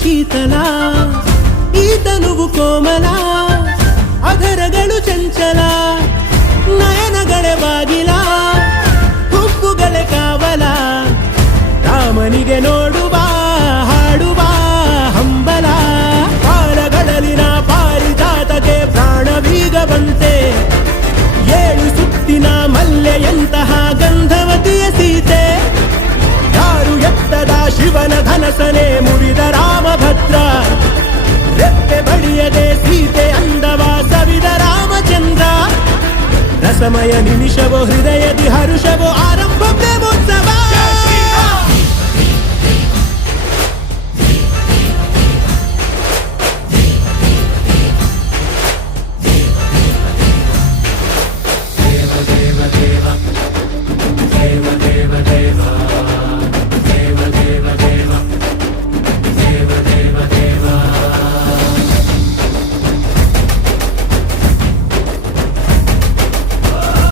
ಶೀತಲ, ಈ ತನುವು ಕೋಮಲ, ಅಧರಗಳು ಚಂಚಲ, ನಯನಗಳೇ ಬಾಗಿಲ, ಹುಬ್ಬುಗಳೇ ಕಾವಲ, ರಾಮನಿಗೆ ನೋಡುವ ಹಾಡುವ ಹಂಬಲ, ಪಾಲಗಳಲ್ಲಿನ ಪಾರಿಜಾತಕ್ಕೆ ಪ್ರಾಣವೀಗ ಬಂತೆ, ಏಳು ಸುತ್ತಿನ ಮಲ್ಲೆಯಂತಹ ಗಂಧವತಿಯ ಸೀತೆ, ಯಾರು ಎತ್ತದ ಶಿವನ ಧನಸನೆ ಮುರಿದ ರಾಮಭದ್ರ, ರೆಪ್ಪೆ ಬಡಿಯದೆ ಸೀತೆ ಅಂದವ ಸವಿದ ರಾಮಚಂದ್ರ, ರಸಮಯ ನಿಮಿಷವೋ ಹೃದಯದಿ ಹರುಷವೋ